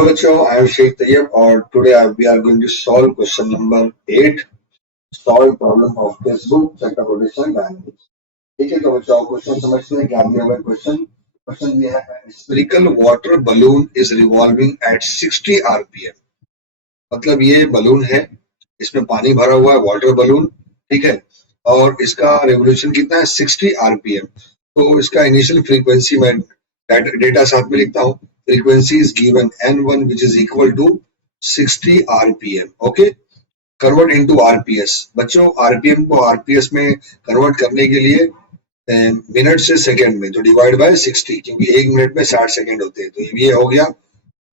Hello बच्चों, I am Sheikh Tayyib और today we are going to solve question number 8. Solve problem of textbook chapter rotation dynamics. ठीक है, तो बच्चों question समझते हैं क्या दिया हुआ है क्वेश्चन दिया है spherical water balloon is revolving at 60 rpm. मतलब ये बलून है, इसमें पानी भरा हुआ है, वाटर बलून, ठीक है, और इसका रेवोल्यूशन कितना है 60 rpm. तो इसका इनिशियल फ्रीक्वेंसी में डेटा साथ में लिखता हूँ. Frequency is given n1 which is equal to 60 rpm. Okay, convert into rps. बच्चों rpm को rps में कन्वर्ट करने के लिए मिनट से सेकंड में तो डिवाइड बाय 60, क्योंकि एक मिनट में 60 सेकंड होते हैं. तो ये हो गया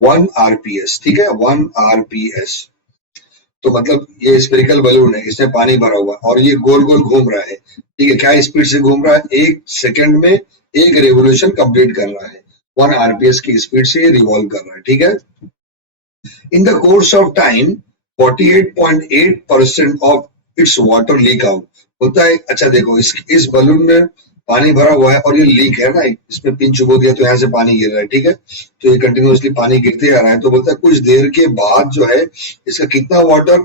1 rps. ठीक है, 1 rps. तो मतलब ये स्फेरिकल बलून है, इसमें पानी भरा हुआ और ये गोल गोल घूम रहा है. ठीक है, क्या स्पीड से घूम रहा है? एक सेकंड में एक रेवोल्यूशन कंप्लीट कर रहा है. 1 rps की स्पीड से रिवॉल्व कर रहा है. ठीक है. In the course of time 48.8% of its water leak out होता है. अच्छा देखो, इस बलून में पानी भरा हुआ है और ये लीक है ना, इसमें पिन चुबो दिया तो यहाँ से पानी गिर रहा है. ठीक है, तो ये कंटिन्यूअसली पानी गिरते आ रहा है. तो बोलता है कुछ देर के बाद जो है इसका कितना वाटर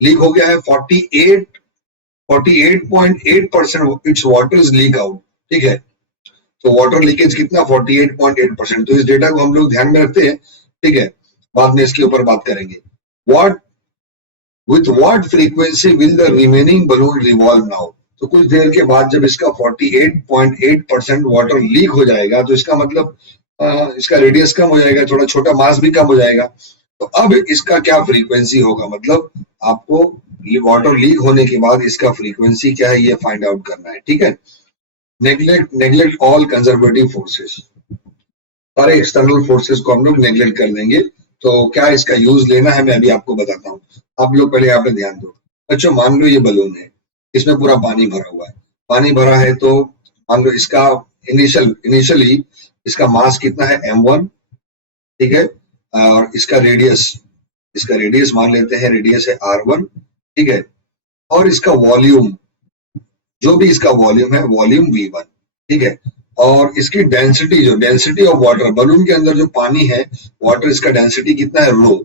लीक हो गया है? 48.8% it's water is leak out. ठीक है, तो वाटर लीकेज कितना? 48.8%. तो इस डेटा को हम लोग ध्यान में रखते हैं. ठीक है, बाद में इसके ऊपर बात करेंगे. With what frequency will the remaining balloon revolve now? तो कुछ देर के बाद जब इसका 48.8% वाटर लीक हो जाएगा तो इसका मतलब इसका रेडियस कम हो जाएगा, थोड़ा छोटा मास भी कम हो जाएगा. तो अब इसका क्या फ्रीक्वेंसी होगा? मतलब आपको ये वाटर लीक होने के बाद इसका फ्रीक्वेंसी क्या है ये फाइंड आउट करना है. ठीक है. Neglect all conservative forces. सारे एक्सटर्नल फोर्सेस को हम लोग नेग्लेक्ट कर देंगे. तो क्या इसका यूज लेना है मैं अभी आपको बताता हूँ. आप लोग पहले यहाँ पे ध्यान दो. बच्चों मान लो ये बलून है, इसमें पूरा पानी भरा हुआ है. पानी भरा है तो मान लो इसका इनिशियली इसका मास कितना है? m1. ठीक है, और इसका रेडियस मान लेते हैं, रेडियस है r1. ठीक है, और इसका वॉल्यूम, जो भी इसका वॉल्यूम है, वॉल्यूम v1. ठीक है, और इसकी डेंसिटी ऑफ वाटर, बलून के अंदर जो पानी है वाटर, इसका डेंसिटी कितना है? रो.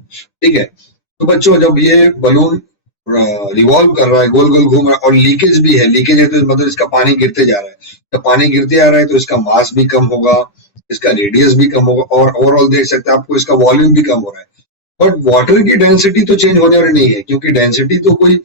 ठीक है, तो बच्चों जब ये बलून रिवॉल्व कर रहा है, गोल गोल घूम रहा है और लीकेज भी है, तो मतलब इसका पानी गिरते जा रहा है. तो पानी गिरते आ रहा है तो इसका मास भी कम होगा, इसका रेडियस भी कम होगा और ओवरऑल देख सकते हैं आपको इसका वॉल्यूम भी कम हो रहा है. बट वाटर की डेंसिटी तो चेंज होने वाली नहीं है, क्योंकि डेंसिटी तो कोई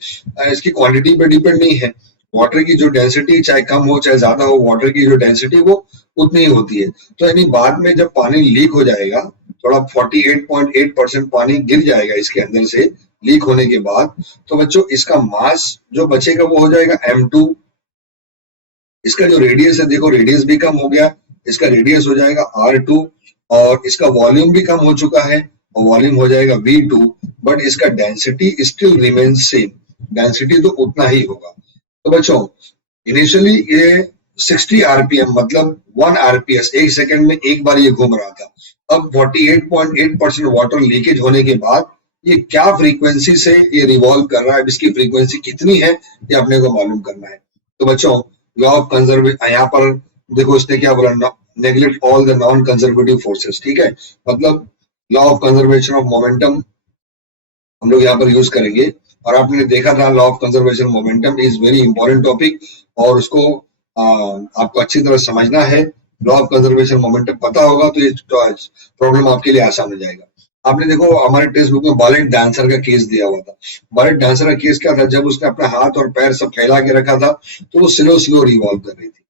इसकी क्वांटिटी पे डिपेंड नहीं है. वाटर की जो डेंसिटी चाहे कम हो चाहे ज्यादा हो, वाटर की जो डेंसिटी वो उतनी ही होती है. तो यानी बाद में जब पानी लीक हो जाएगा, थोड़ा 48.8% पानी गिर जाएगा इसके अंदर से लीक होने के बाद, तो बच्चों इसका मास जो बचेगा वो हो जाएगा m2. इसका जो रेडियस है, देखो रेडियस भी कम हो गया, इसका रेडियस हो जाएगा r2 और इसका वॉल्यूम भी कम हो चुका है और वॉल्यूम हो जाएगा v2. बट इसका density still remains same, density तो उतना ही होगा. तो बच्चों इनिशियली ये 60 rpm मतलब 1 rps, एक सेकंड में एक बार ये घूम रहा था. अब 48.8% वाटर लीकेज होने के बाद ये क्या फ्रीक्वेंसी से ये रिवॉल्व कर रहा है, इसकी फ्रीक्वेंसी कितनी है ये अपने को मालूम करना है. तो बच्चों लॉ ऑफ कंजर्वेटिव, यहाँ पर देखो इसने क्या बोला, neglect all the non conservative forces. ठीक है, मतलब law of conservation of momentum हम लोग यहाँ पर यूज करेंगे. और आपने देखा था law of conservation momentum is very important topic और उसको आपको अच्छी तरह समझना है. लॉ ऑफ कंजर्वेशन मोमेंटम पता होगा तो ये प्रॉब्लम आपके लिए आसान हो जाएगा. आपने देखो हमारे टेक्स्ट बुक में बैलेट डांसर का केस दिया हुआ था. बैलेट डांसर का केस क्या था? जब उसने अपना हाथ और पैर सब फैला के रखा था तो वो स्लो रिवॉल्व कर रही थी,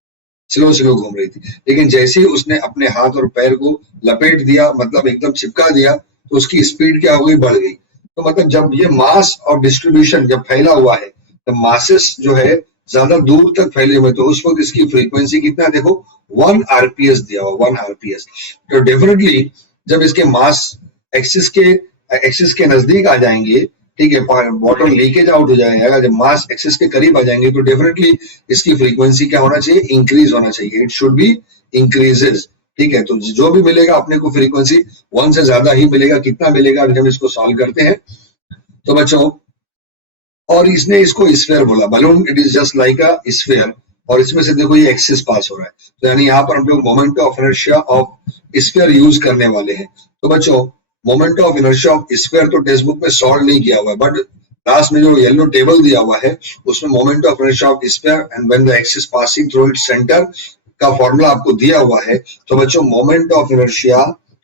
स्लो घूम रही थी. लेकिन जैसे ही उसने अपने हाथ और पैर को लपेट दिया, मतलब एकदम चिपका दिया, तो उसकी स्पीड क्या हो गई? बढ़ गई. तो मतलब जब ये मास और डिस्ट्रीब्यूशन जब फैला हुआ है, तो मासेस जो है ज्यादा दूर तक फैले हुए, तो उस वक्त इसकी फ्रीक्वेंसी कितना है? देखो 1 rps दिया हुआ, 1 rps. तो डेफिनेटली जब इसके मास एक्सिस के नजदीक आ जाएंगे, ठीक है, वाटर लीकेज आउट हो जाएगा. जब मास एक्सिस के करीब आ जाएंगे तो डेफिनेटली इसकी फ्रीक्वेंसी क्या होना चाहिए? इंक्रीज होना चाहिए. It should be increases. ठीक है, तो जो भी मिलेगा अपने को फ्रीक्वेंसी 1 से ज्यादा ही मिलेगा. कितना मिलेगा अभी हम इसको सॉल्व करते हैं. तो बच्चों, और इसने इसको स्फीयर बोला, balloon it is just like a sphere, और इसमें से देखो ये एक्सिस पास हो रहा है. तो यानी यहाँ पर हम लोग moment of inertia of sphere use करने वाले हैं. तो बच्चों moment of inertia of sphere तो टेक्स्ट बुक में सॉल्व नहीं किया हुआ है, बट लास्ट में जो येलो टेबल दिया हुआ है उसमें moment of inertia of sphere and when the axis passing through its centre का फॉर्मूला आपको दिया हुआ है। तो बच्चों moment of inertia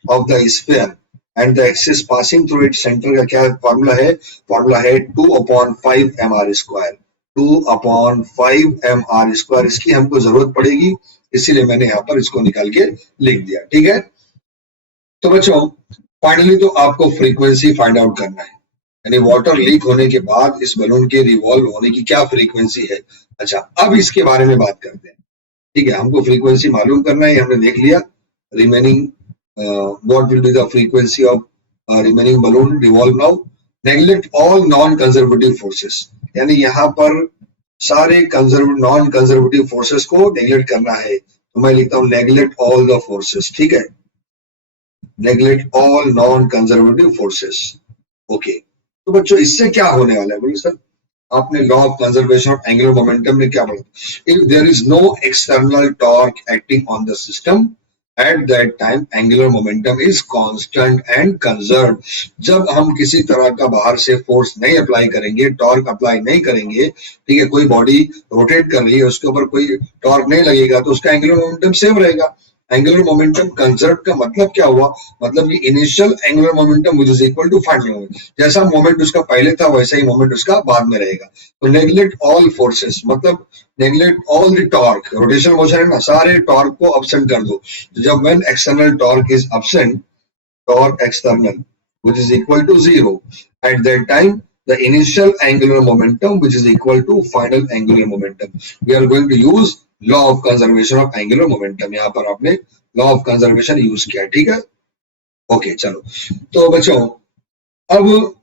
of the sphere and the axis passing through its centre का क्या फॉर्मूला है? फॉर्मूला है 2/5 mr²। 2/5 mr²। इसकी हमको जरूरत पड़ेगी, इसीलिए मैंने यहाँ पर इसको निकाल के लिख दिया। ठीक है, तो बच्चों फाइनली तो आपको फ्रीक्वेंसी फाइंड आउट करना है, यानी वाटर लीक होने के बाद इस बलून के रिवॉल्व होने की क्या फ्रीक्वेंसी है। अच्छा, अब इसके बारे में बात करते हैं। ठीक है, हमको फ्रीक्वेंसी मालूम करना है, हमने देख लिया। Remaining what will be the frequency of remaining balloon revolve now. Neglect all non conservative forces, यानी यहाँ पर सारे नॉन कंजर्वेटिव फोर्सेस को नेग्लेक्ट करना है। तो मैं लिखता हूँ नेग्लेक्ट ऑल द फोर्सेस। ठीक है, neglect all non conservative forces. Okay, तो बच्चों इससे क्या होने वाला है? बोलिए सर, आपने law of conservation of angular momentum में क्या पढ़ा? If there is no external torque acting on the system at that time angular momentum is constant and conserve. जब हम किसी तरह का बाहर से फोर्स नहीं अप्लाई करेंगे, टॉर्क अप्लाई नहीं करेंगे, ठीक है, कोई बॉडी रोटेट कर रही है उसके ऊपर कोई टॉर्क नहीं लगेगा तो उसका एंगुलर मोमेंटम सेम रहेगा। एंगुलर मोमेंटम कंजर्व का मतलब क्या हुआ? मतलब कि initial angular momentum which is equal to final moment, जैसा मोमेंट उसका पहले था वैसा ही मोमेंट उसका बाद में रहेगा। तो नेग्लेक्ट ऑल फोर्सेस मतलब neglect all the torque, rotational motion है ना, सारे टॉर्क को अब्सेंट कर दो। तो जब when external torque is absent, torque external which is equal to 0, at that time the initial angular momentum which is equal to final angular momentum. We are going to use law of conservation of angular momentum. यहाँ पर आपने law of conservation use किया। ठीक है, okay, चलो। तो बच्चों अब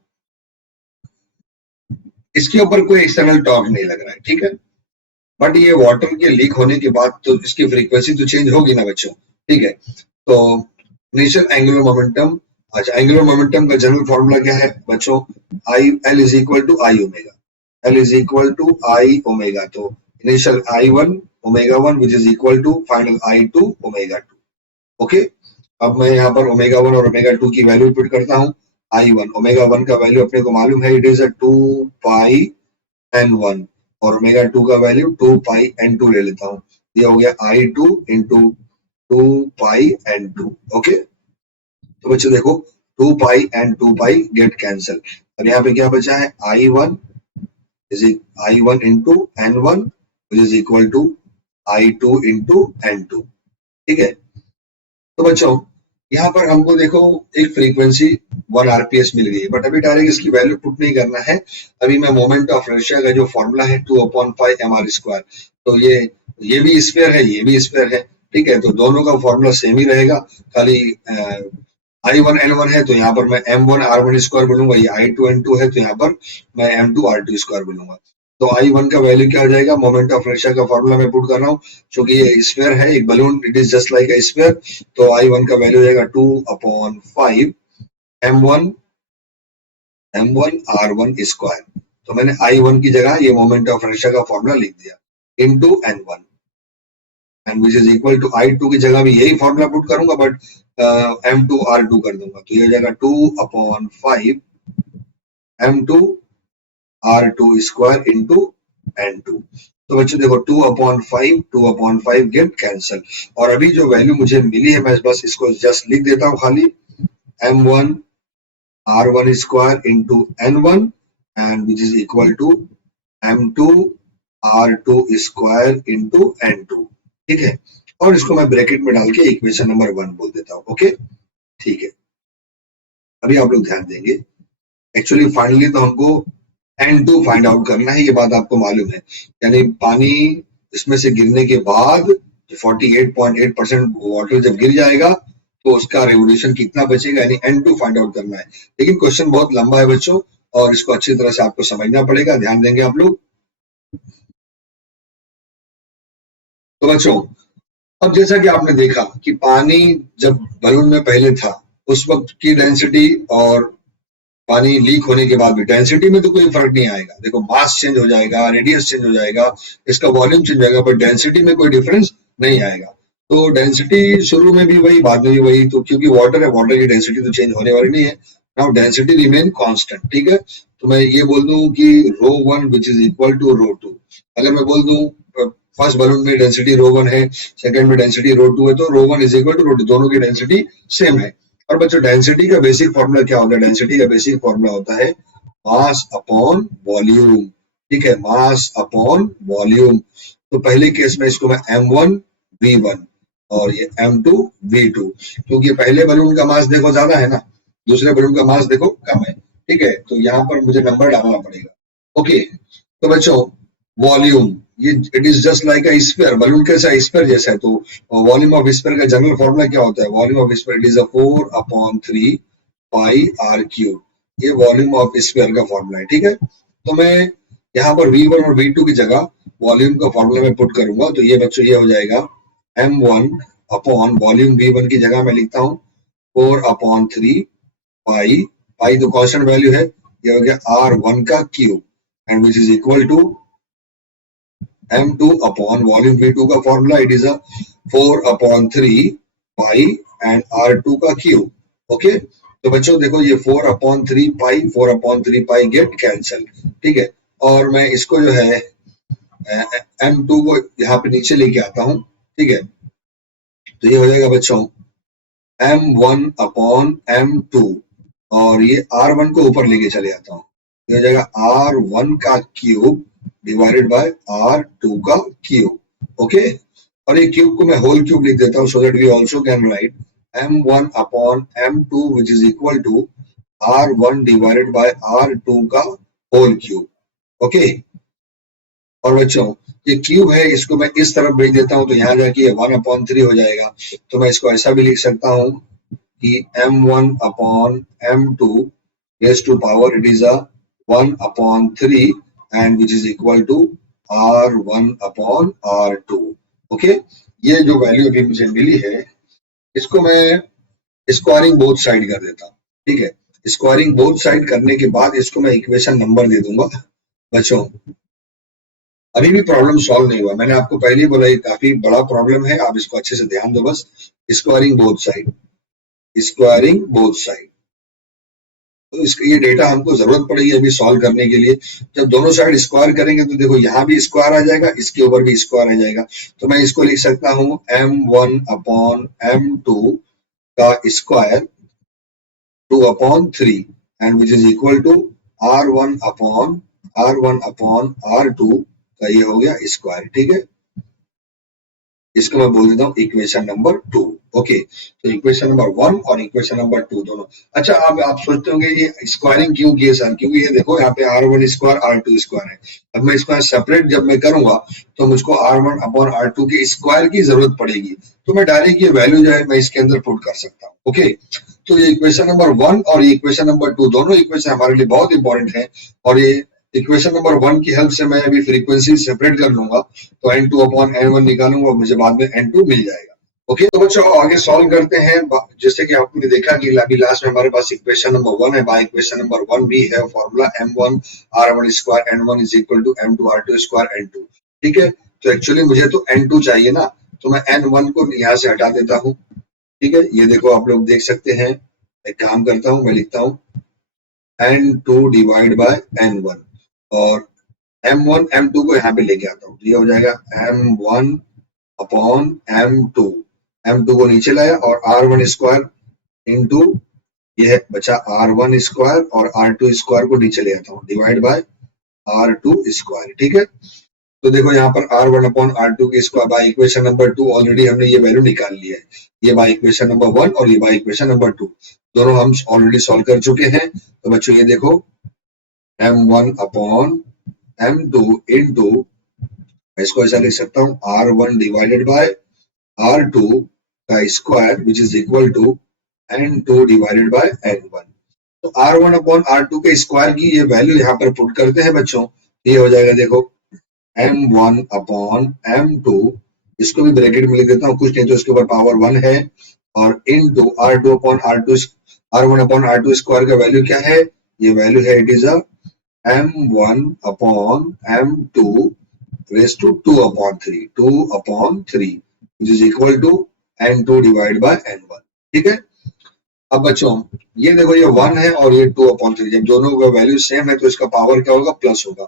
इसके ऊपर कोई एक्सटर्नल टॉर्क नहीं लग रहा है, ठीक है, बट ये वाटर के लीक होने के बाद तो इसकी फ्रीक्वेंसी तो चेंज होगी ना बच्चों। ठीक है, तो इनिशियल एंगुलर मोमेंटम, अच्छा एंगुलर मोमेंटम का जनरल फॉर्मूला क्या है बच्चों? I L is equal to I omega, L is equal to I omega. तो initial I1 omega 1 which is equal to final I2 omega 2। Okay, अब मैं यहाँ पर ओमेगा 1 और ओमेगा 2 की वैल्यू पुट करता हूँ। I1 ओमेगा 1 का वैल्यू अपने को मालूम है, इट इज 2 पाई n1 और ओमेगा 2 का वैल्यू 2 पाई n2 ले लेता हूँ। ये हो गया I2 इंटू 2 पाई n2। ओके, तो बच्चों देखो 2 पाई एंड 2 पाई गेट कैंसल। अब यहाँ पे क्या बचा है? I1 is I1 into N1 which is equal to I2 into N2। ठीक है, तो बच्चों यहाँ पर हमको देखो एक फ्रीक्वेंसी 1 आरपीएस मिल गई है, बट अभी डायरेक्ट इसकी वैल्यू पुट नहीं करना है। अभी मैं मोमेंट ऑफ इनर्शिया का जो फॉर्मूला है 2/5 mr², तो ये भी स्फीयर है, ये भी स्फीयर है। ठीक है, तो दोनों का फॉर्मूला सेम ही रहेगा, खाली I1 N1 है तो यहाँ पर मैं M1 R1² बोलूंगा, ये I2 N2 है तो यहाँ पर मैं M2 R2² बोलूंगा। तो I1 का वैल्यू क्या हो जाएगा? मोमेंट ऑफ इनर्शिया का फॉर्मूला मैं पुट कर रहा हूँ, क्योंकि ये स्फीयर है, एक balloon, it is just like a sphere. तो I1 का वैल्यू हो जाएगा 2/5 M1 R1²। तो मैंने I1 की जगह ये मोमेंट ऑफ इनर्शिया का फॉर्मूला लिख दिया into N1 and which is equal to I2 की जगह भी यही फॉर्मूला पुट करूंगा, बट M2 R2 कर दूंगा। तो ये हो जाएगा 2/5 M2 R2² इंटू N2। तो बच्चों देखो 2/5 गेट कैंसल, और अभी जो वैल्यू मुझे मिली है मैं बस इसको जस्ट लिख देता हूँ खाली, M1 R1² into N1 and which is equal to M2 R2² into N2। ठीक है, और इसको मैं ब्रैकेट में डाल के इक्वेशन नंबर 1 बोल देता हूँ। ओके, ठीक है, अभी आप लोग ध्यान देंगे। एक्चुअली फाइनली तो हमको N2 फाइंड आउट करना है, ये बात आपको मालूम है, यानी पानी इसमें से गिरने के बाद 48.8% वाटर जब गिर जाएगा तो उसका रेवोल्यूशन कितना बचेगा, यानी N2 फाइंड आउट करना है। लेकिन क्वेश्चन बहुत लंबा है बच्चों, और इसको अच्छी तरह से आपको समझना पड़ेगा, ध्यान देंगे आप लोग। तो बच्चों अब जैसा कि आपने देखा कि पानी जब बलून में पहले था उस वक्त की डेंसिटी और पानी लीक होने के बाद भी डेंसिटी में तो कोई फर्क नहीं आएगा। देखो मास चेंज हो जाएगा, रेडियस चेंज हो जाएगा, इसका वॉल्यूम चेंज हो जाएगा, पर डेंसिटी में कोई डिफरेंस नहीं आएगा। तो डेंसिटी शुरू में भी वही, बाद में भी वही, तो क्योंकि वाटर है, वाटर की डेंसिटी तो चेंज होने वाली नहीं है। नाउ डेंसिटी रिमेन कांस्टेंट, ठीक है। तो मैं ये बोल दूं कि ρ1 विच इज इक्वल टू ρ2। अगर मैं बोल दूं फर्स्ट बलून में डेंसिटी ρ1 है, सेकंड में डेंसिटी ρ2 है, तो ρ1 इज इक्वल टू ρ2, दोनों की डेंसिटी सेम है। और बच्चों डेंसिटी का बेसिक फॉर्मूला क्या होता है? डेंसिटी का बेसिक फॉर्मूला होता है मास अपॉन वॉल्यूम, ठीक है, मास अपॉन वॉल्यूम। तो पहले केस में इसको मैं m1 v1 और ये m2 v2, क्योंकि पहले बलून का मास देखो ज्यादा है ना, दूसरे बलून का मास देखो कम है, ठीक है। तो यहाँ पर मुझे नंबर डालना पड़ेगा। ओके, तो बच्चों वॉल्यूम, ये it is just like a sphere, balloon कैसा स्फीयर जैसा है। तो वॉल्यूम ऑफ स्फीयर का जनरल फॉर्मूला क्या होता है? Volume of sphere it is a 4/3 pi R cube, ये वॉल्यूम ऑफ स्फीयर का फॉर्मूला है, ठीक है। तो मैं यहाँ पर v1 और v2 की जगह वॉल्यूम का फॉर्मूला में पुट करूंगा, तो ये बच्चों ये हो जाएगा m1 अपॉन वॉल्यूम v1 की जगह मैं लिखता हूँ 4/3 पाई, पाई तो कांस्टेंट वैल्यू है, ये हो गया r1 का cube, and which is equal to m2 upon volume v2 का formula it is a 4/3 pi and r2 का क्यूब। ओके, तो बच्चों देखो ये 4/3 पाई, 4/3 पाई गेट कैंसल, ठीक है। और मैं इसको जो है m2 को यहाँ पे नीचे लेके आता हूँ, ठीक है। तो ये हो जाएगा बच्चों m1 अपॉन m2, और ये r1 को ऊपर लेके चले आता हूँ, ये हो जाएगा r1 का क्यूब डिवाइडेड बाय r2 का क्यूब। ओके, और ये क्यूब को मैं होल क्यूब लिख देता हूँ, so that we also can write m1 upon m2 which is equal to r1 divided by r2 का होल क्यूब। ओके, और बच्चों ये क्यूब है, इसको मैं इस तरफ भेज देता हूँ, तो यहाँ जाके ये 1/3 हो जाएगा। तो मैं इसको ऐसा भी लिख सकता हूँ कि m1 upon m2 raise to power it is a 1/3 and which is equal to r1 upon r2। Okay, ये जो वैल्यू अभी मुझे मिली है, इसको मैं स्क्वायरिंग बोथ साइड कर देता हूँ, ठीक है। स्क्वायरिंग बोथ साइड करने के बाद इसको मैं इक्वेशन नंबर दे दूंगा। बच्चों अभी भी प्रॉब्लम सॉल्व नहीं हुआ, मैंने आपको पहले ही बोला ये काफी बड़ा प्रॉब्लम है, आप इसको अच्छे से ध्यान दो बस। Squaring both side, squaring both side, तो इसका ये डेटा हमको जरूरत पड़ेगी अभी सॉल्व करने के लिए। जब दोनों साइड स्क्वायर करेंगे तो देखो यहाँ भी स्क्वायर आ जाएगा, इसके ऊपर भी स्क्वायर आ जाएगा। तो मैं इसको लिख सकता हूँ m1 अपॉन m2 का square 2/3 and which is equal to r1 upon r2 का ये हो गया स्क्वायर, ठीक है। इसको मैं बोल देता हूँ इक्वेशन नंबर 2। ओके, तो इक्वेशन नंबर 1 और इक्वेशन नंबर 2 दोनों। अच्छा, आप सोचते होंगे ये स्क्वायरिंग क्यों की है सर? क्योंकि ये देखो यहाँ पे r1 स्क्वायर r2 स्क्वायर है। अब मैं इसको सेपरेट जब मैं करूंगा तो मुझको r1 अपॉन r2 के स्क्वायर की जरूरत पड़ेगी, तो मैं डायरेक्ट ये वैल्यू जो है मैं इसके अंदर पुट कर सकता हूँ। ओके, तो ये इक्वेशन नंबर 1 और ये इक्वेशन नंबर 2 दोनों इक्वेशन हमारे लिए बहुत इंपॉर्टेंट है। और ये इक्वेशन नंबर 1 की हेल्प से मैं अभी फ्रीक्वेंसी सेपरेट कर लूंगा, तो n2 अपॉन n1 निकालूंगा, मुझे बाद में n2 मिल जाएगा। ओके, तो बच्चों आगे सॉल्व करते हैं। जैसे कि आपने देखा कि अभी लास्ट में हमारे पास इक्वेशन नंबर 1 है, बाय इक्वेशन नंबर 1 भी है formula m1 r1 square n1 is equal to m2 r2 square n2, ठीक है। तो एक्चुअली मुझे तो n2 चाहिए ना, तो मैं n1 को यहाँ से हटा देता हूँ, ठीक है। ये देखो आप लोग देख सकते हैं, एक काम करता हूँ, मैं लिखता हूँ n2 डिवाइड बाय n1, और m1 m2 को यहाँ पे लेके आता हूँ, तो ये हो जाएगा m1 अपॉन m2, m2 को नीचे लाया और r1 स्क्वायर इंटू ये बचा r1 स्क्वायर, और r2 स्क्वायर को नीचे ले आता हूँ डिवाइड बाय r2 स्क्वायर, ठीक है। तो देखो यहाँ पर r1 अपॉन r2 के square by equation number 2 already हमने ये वैल्यू निकाल ली है, ये बाय इक्वेशन नंबर 1 और ये बाय इक्वेशन नंबर 2 दोनों हम ऑलरेडी सॉल्व कर चुके हैं। तो बच्चों ये देखो m1 अपॉन m2 इंटू, मैं इसको ऐसा लिख सकता हूँ r1 डिवाइडेड बाय r2 का square which is equal to n2 divided by n1। तो r1 अपॉन r2 के स्क्वायर की ये वैल्यू यहाँ पर पुट करते हैं बच्चों, ये हो जाएगा देखो m1 अपॉन m2, इसको भी ब्रैकेट में लिख देता हूँ, कुछ नहीं तो इसके ऊपर पावर 1 है, और into r2 upon r2 r1 upon r2 square का वैल्यू क्या है? ये वैल्यू है it is a m1 upon m2 raised to 2/3 which is equal to n2 divide by n1। ठीक है, अब बच्चों ये देखो ये 1 है और ये 2/3, जब दोनों का वैल्यू सेम है तो इसका पावर क्या होगा, प्लस होगा।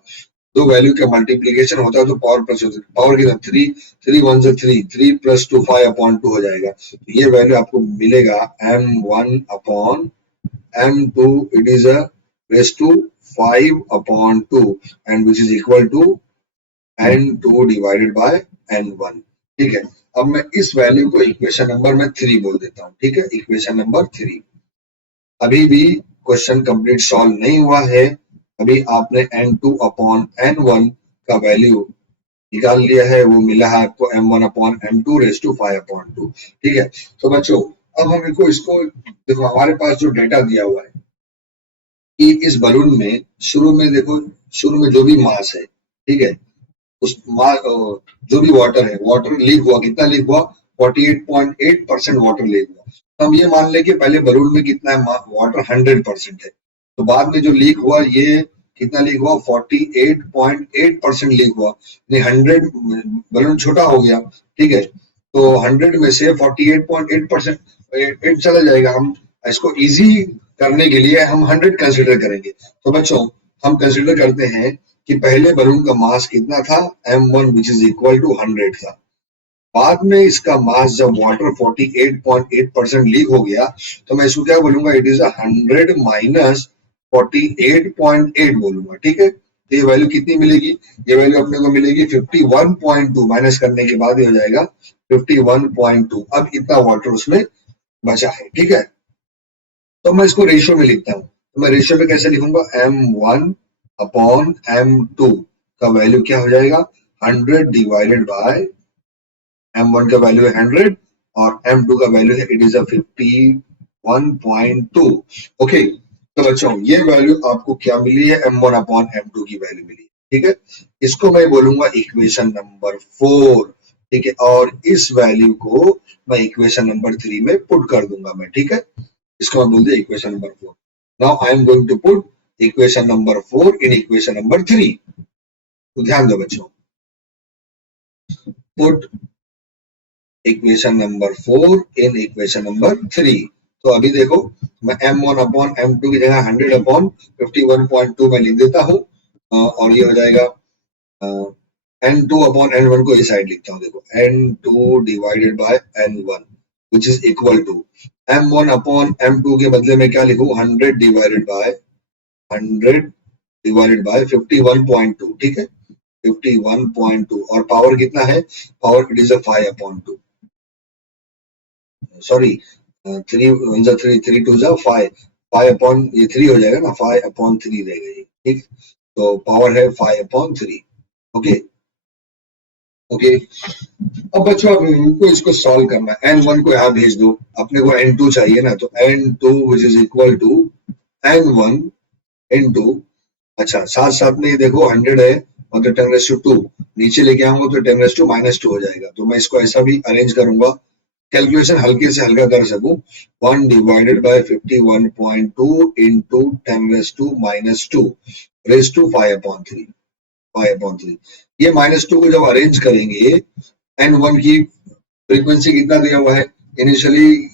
दो वैल्यू के मल्टीप्लीकेशन होता है तो पावर प्लस होता है। पावर कितना, 3, 3 1 से 3, 3 + 2 5/2 हो जाएगा। तो ये वैल्यू आपको मिलेगा m1/m2, it is a raise to 5/2 and which is equal to n2 divided by n1। ठीक है, अब मैं इस वैल्यू को इक्वेशन नंबर में 3 बोल देता हूँ। ठीक है, इक्वेशन नंबर 3। अभी भी क्वेश्चन कंप्लीट सॉल्व नहीं हुआ है, अभी आपने n2/n1 का वैल्यू निकाल लिया है, वो मिला है आपको m1/m2 रेज़ टू 5/2। ठीक है, तो बच्चों अब हम इसको देखो, हमारे पास जो डेटा दिया हुआ है कि इस बलून में शुरू में देखो, शुरू में जो भी मास है, ठीक है, उस जो भी वाटर है, वाटर लीक हुआ, कितना लीक हुआ, 48.8% वाटर लीक हुआ। तो हम ये मान लें कि पहले बलून में कितना है, वाटर 100% है, तो बाद में जो लीक हुआ ये कितना लीक हुआ, 48.8% लीक हुआ, यानी 100 बलून छोटा हो गया। ठीक है, तो 100 में से 48.8% 8 चला जाएगा। हम इसको इजी करने के लिए हम 100 कंसिडर करेंगे। तो बच्चों हम कंसिडर करते हैं कि पहले बलून का मास कितना था, m1 which is equal to 100 था। बाद में इसका मास जब वाटर 48.8% लीक हो गया तो मैं इसको क्या बोलूंगा, इट इज 100 माइनस 48.8 बोलूंगा। ठीक है, तो ये वैल्यू कितनी मिलेगी, ये वैल्यू अपने को मिलेगी 51.2, माइनस करने के बाद ये हो जाएगा 51.2। अब इतना वाटर उसमें बचा है। ठीक है, तो मैं इसको रेशियो में लिखता हूँ, तो मैं रेशियो में कैसे लिखूंगा, m1/m2 का वैल्यू क्या हो जाएगा, 100 डिवाइडेड बाय m1 का वैल्यू है 100 और m2 का वैल्यू है, इट इज 51.2। ओके, तो बच्चों ये वैल्यू आपको क्या मिली है, m1/m2 की वैल्यू मिली है। ठीक है, इसको मैं बोलूंगा इक्वेशन नंबर 4। ठीक है, और इस वैल्यू को मैं इक्वेशन नंबर 3 में पुट कर दूंगा मैं। ठीक है, इसको मैं बोल दिया equation number 4। Now I am going to put equation number 4 in equation number 3। तो ध्यान दो बच्चों, put equation number 4 in equation number 3। तो अभी देखो, मैं m1/m2 की जगह 100/51.2 में लिख देता हूँ, और ये हो जाएगा n2/n1 को इस साइड लिखता हूँ। देखो n2 divided by n1 which is equal to m1/m2 के बदले में क्या लिखूं, 100 डिवाइडेड बाय 51.2। ठीक है, 51.2 और पावर कितना है, पावर इट इज 5/2। सॉरी, 3 1 3 3 2 5, 5 ये 3 हो जाएगा ना, 5/3 रहेगा ये। ठीक, तो पावर है 5/3। ओके ओके, अब बच्चों अब इनको इसको सॉल्व करना है। n1 को यहाँ भेज दो, अपने को n2 चाहिए ना, तो n2 which is equal to n1 into, अच्छा साथ साथ में ये देखो 100 है और तो 10⁻², नीचे लेके आऊंगा तो 10⁻⁻² हो जाएगा। तो मैं इसको ऐसा भी अरेंज करूंगा, कैलकुलेशन हल्के से हल्का कर सकूं, 1 divided by 51.2 into 10⁻⁻² raise to 5/3। ये -2 को जब अरेंज करेंगे, n1 की फ्रीक्वेंसी कितना दिया हुआ है, इनिशियली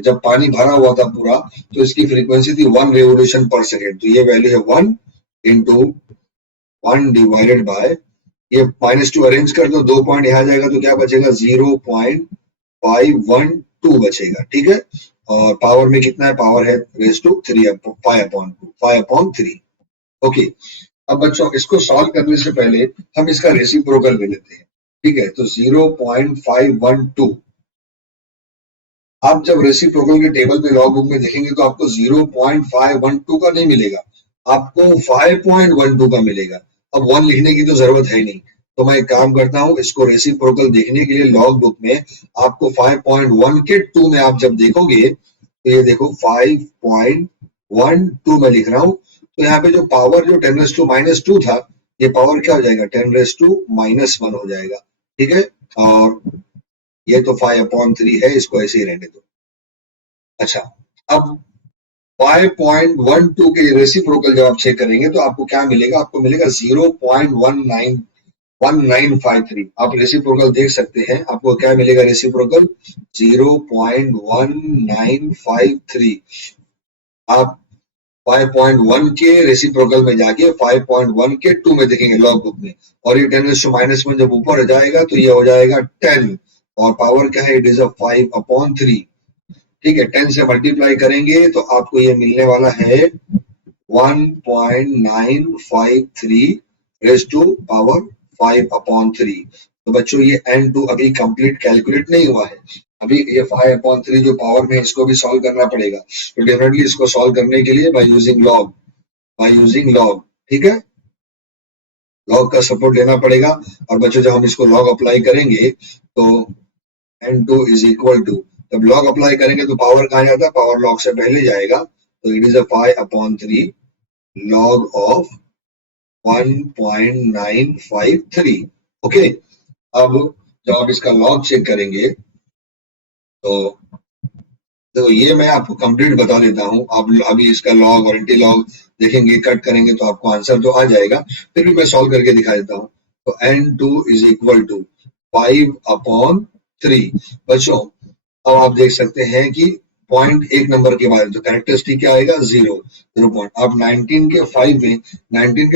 जब पानी भरा हुआ था पूरा तो इसकी फ्रीक्वेंसी थी 1 रेवोल्यूशन पर सेकेंड, तो ये वैल्यू है 1 इंटू 1 डिवाइडेड बाय, ये -2 अरेंज कर दो, 2 पॉइंट यहाँ जाएगा तो क्या बचेगा, 0.512 बचेगा। ठीक है, और पावर में कितना है, पावर है रेज टू 5/3। ओके, अब बच्चों इसको सॉल्व करने से पहले हम इसका रेसिप्रोकल ले लेते हैं। ठीक है, तो 0.512 आप जब रेसिप्रोकल के टेबल में लॉग बुक में देखेंगे तो आपको 0.512 का नहीं मिलेगा, आपको 5.12 का मिलेगा। अब 1 लिखने की तो जरूरत है नहीं, तो मैं एक काम करता हूँ, इसको रेसिप्रोकल देखने के लिए लॉग बुक में आपको 5.1 के 2 में आप जब देखोगे तो ये देखो 5.12 में लिख रहा हूँ, तो यहाँ पे जो पावर जो 10⁻⁻² था, ये पावर क्या हो जाएगा, 10⁻⁻1 हो जाएगा। ठीक है, और ये तो 5/3 है, इसको ऐसे ही रहने दो। अच्छा, अब 5.12 के रेसिप्रोकल जब आप चेक करेंगे तो आपको क्या मिलेगा, आपको मिलेगा 0.19 1953। आप रेसिप्रोकल देख सकते हैं, आपको क्या मिलेगा रेसिप्रोकल 0.1953। आप 5.1 के रेसिप्रोकल में जाके 5.1 के 2 में देखेंगे लॉग बुक में, और ये 10⁻⁻1 जब ऊपर जाएगा तो ये हो जाएगा 10, और पावर क्या है, इट इज 5/3। ठीक है, 10 से मल्टीप्लाई करेंगे तो आपको ये मिलने वाला है 1.953 रेज़ टू पावर 5/3। तो बच्चों ये N2 अभी कंप्लीट कैलकुलेट नहीं हुआ है, अभी ये 5/3 जो पावर में, इसको भी सॉल्व करना पड़ेगा। तो डेफिनेटली इसको सॉल्व करने के लिए बाय यूजिंग लॉग, ठीक है, लॉग का सपोर्ट लेना पड़ेगा। और बच्चों जब हम इसको लॉग अप्लाई करेंगे तो N2 इज इक्वल टू, जब लॉग अप्लाई करेंगे तो पावर कहाँ जाता है, पावर लॉग से पहले जाएगा, तो it is 5/3 log of 1.953। Okay, अब जब आप इसका लॉग चेक करेंगे तो ये मैं आपको कंप्लीट बता देता हूँ। आप अभी इसका लॉग और एंटी लॉग देखेंगे, कट करेंगे तो आपको आंसर तो आ जाएगा, फिर भी मैं सॉल्व करके दिखा देता हूँ। तो N2 इज इक्वल टू 5/3। बच्चों अब आप देख सकते हैं कि पॉइंट एक नंबर के बाद तो कैरेक्टरिस्टिक क्या आएगा, 0 पॉइंट। आप 19 के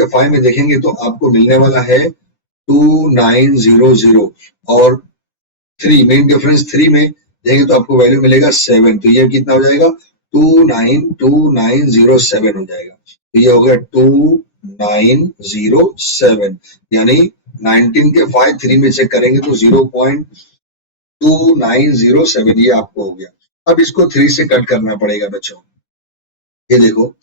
5 में देखेंगे तो आपको मिलने वाला है 2900, और 3 मेन डिफरेंस 3 में देखेंगे तो आपको वैल्यू मिलेगा 7, तो ये कितना हो जाएगा 292907 हो जाएगा। तो ये हो गया 2907, यानी 19 के 5 3 में चेक करेंगे तो 0.2907 ये आपको हो गया। अब इसको 3 से कट करना पड़ेगा बच्चों। ये देखो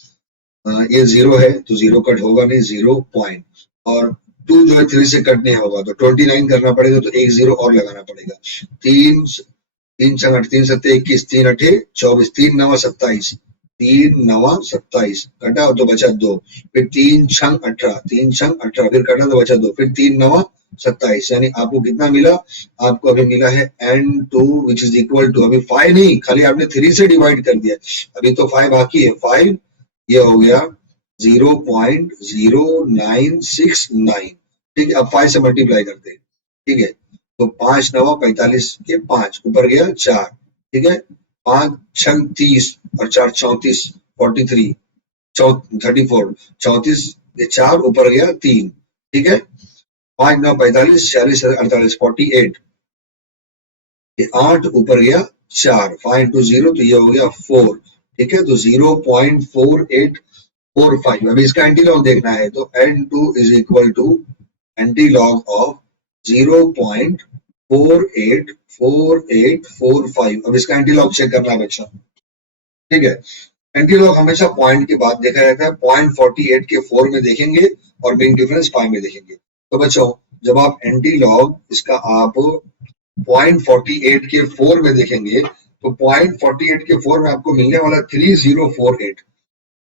ये 0 है तो 0 कट होगा नहीं, 0 पॉइंट, और 2 जो है 3 से कट नहीं होगा तो 29 करना पड़ेगा, तो एक 0 और लगाना पड़ेगा। 3 3 8 3 7 21, 3 8 24, 3 9 27, 3 9 27 कटा तो बचा 2, फिर 3 6 18, 3 6 18, फिर कटा तो बचा 2, फिर 3 9 27, यानी आपको कितना मिला, आपको अभी मिला है N2 which is equal to, अभी 5 नहीं, खाली आपने 3 से डिवाइड कर दिया, अभी तो 5 बाकी है, 5 ये हो गया 0.0969। ठीक है, अब 5 से मल्टीप्लाई करते हैं। ठीक है, तो 5 9 45 के 5 ऊपर गया 4, ठीक है, 5 6 30 और 4 34, 43 34 34, ये 4 ऊपर गया 3, ठीक है, 5 9 45 46 48 48, ये 8 ऊपर गया 4, 5 into 0 तो ये हो गया 4, ठीक है, तो 0.4845। अभी इसका एंटी लॉग देखना है तो N2 is equal to anti log of 0.484845। अब इसका एंटी लॉग चेक करना है बच्चों। ठीक है, एंटी लॉग हमेशा पॉइंट के बाद देखा जाता है, 0.48 के 4 में देखेंगे और मेन डिफरेंस 5 में देखेंगे। तो बच्चों जब आप एंटी लॉग इसका आप 0.48 के 4 में देखेंगे तो 0.48 के 4 में आपको मिलने वाला 3048,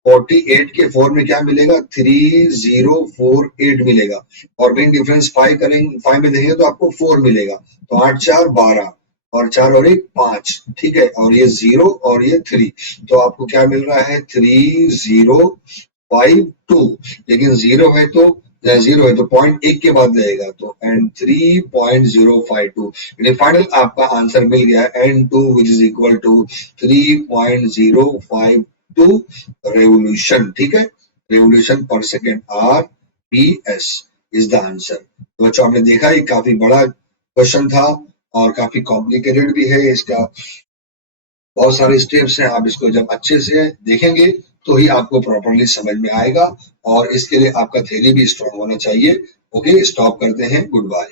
48 के 4 में क्या मिलेगा, 3048 मिलेगा, और मेन डिफरेंस 5 करेंगे, 5 में देखेंगे तो आपको 4 मिलेगा, तो 8 4 12 और 4 और 1 5, ठीक है, और ये 0 और ये 3, तो आपको क्या मिल रहा है 3052, लेकिन 0 है तो 0.1 के बाद रहेगा, तो एंड 3.052, यानी फाइनल आपका आंसर मिल गया N2 which is equal to 3.052 revolution. ठीक है, revolution per second, RPS is the answer. तो बच्चों आपने देखा ये काफी बड़ा क्वेश्चन था और काफी कॉम्प्लिकेटेड भी है, इसका बहुत सारे स्टेप्स हैं, आप इसको जब अच्छे से देखेंगे तो ही आपको प्रॉपर्ली समझ में आएगा, और इसके लिए आपका थ्योरी भी स्ट्रांग होना चाहिए। ओके, स्टॉप करते हैं, गुड बाय।